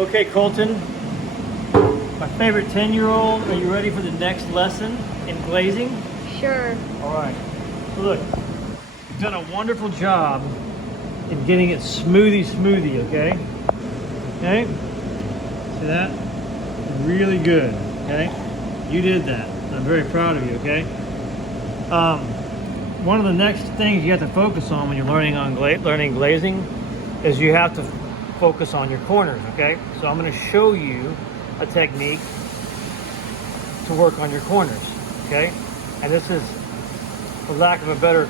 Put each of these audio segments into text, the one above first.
Okay, Colton, my favorite 10-year-old, are you ready for the next lesson in glazing? Sure. All right. So look, you've done a wonderful job in getting it smoothie, okay? Okay? See that? Really good, okay? You did that. I'm very proud of you, okay? One of the next things you have to focus on when you're learning glazing is you have to focus on your corners, okay? So I'm going to show you a technique to work on your corners, okay? And this is, for lack of a better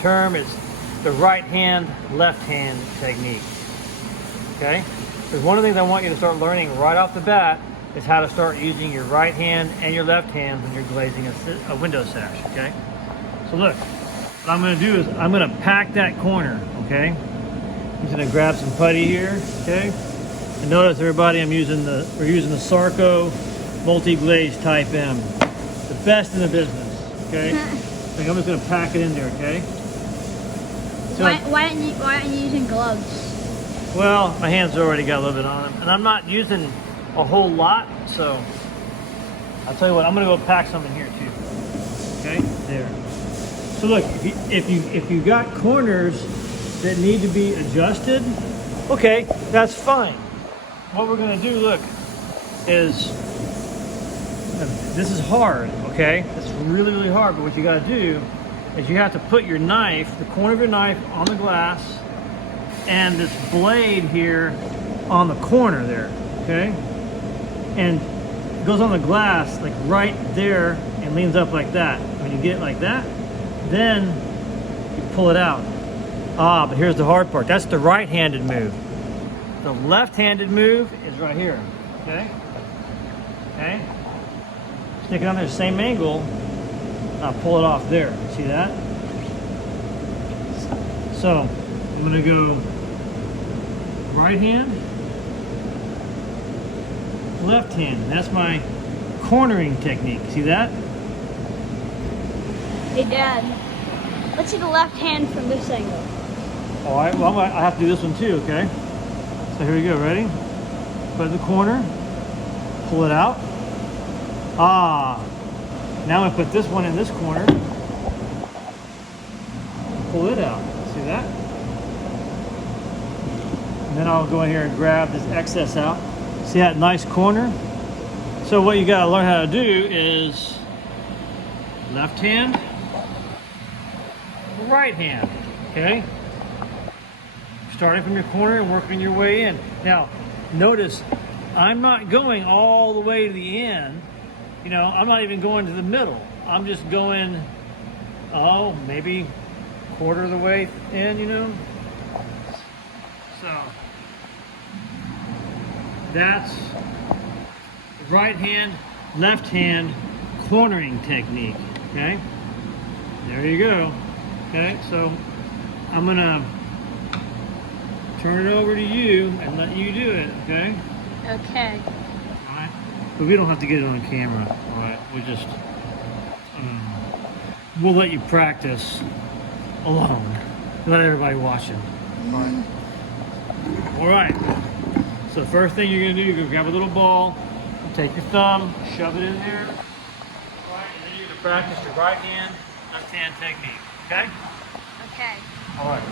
term, it's the right hand, left hand technique, okay? Because one of the things I want you to start learning right off the bat is how to start using your right hand and your left hand when you're glazing a window sash, okay? So look, what I'm going to do is I'm going to pack that corner, okay? I'm just going to grab some putty here, okay? And notice, everybody, we're using the Sarco multi-glaze type M, the best in the business, okay? So I'm just going to pack it in there, okay? So, why aren't you using gloves? well, my hands already got a little bit on them, and I'm not using a whole lot, so I'll tell you what, I'm going to go pack some in here too. Okay, there. So look, if you got corners that need to be adjusted, okay, that's fine. What we're going to do, look, is this is hard, okay? It's really, really hard, but what you got to do is you have to put your knife, the corner of your knife, on the glass, and this blade here on the corner there, okay? And it goes on the glass like right there and leans up like that. When you get it like that, then you pull it out. Ah, but here's the hard part. That's the right-handed move. The left-handed move is right here, okay? Okay? Stick it on there, same angle. I'll pull it off there. See that? So, I'm gonna go right hand, left hand. That's my cornering technique. See that? Hey, Dad. Let's see the left hand from this angle. All right, well, I have to do this one too, okay? So here we go, ready? Put it in the corner, pull it out. Ah, now I'm gonna put this one in this corner, pull it out. See that? And then I'll go in here and grab this excess out. See that nice corner? So what you gotta learn how to do is left hand, right hand, okay? Starting from your corner and working your way in. Now, notice, I'm not going all the way to the end. You know, I'm not even going to the middle. I'm just going, oh, maybe quarter of the way in, you know? So, that's right hand, left hand cornering technique, okay? There you go. Okay, so I'm gonna turn it over to you and let you do it, okay? Okay. All right, but we don't have to get it on camera, all right? We just, we'll let you practice alone. Let everybody watching, all right? All right, so the first thing you're gonna do, you're gonna grab a little ball, take your thumb, shove it in there, all right? And then you're gonna practice your right hand, left hand technique. Okay? Okay. All right.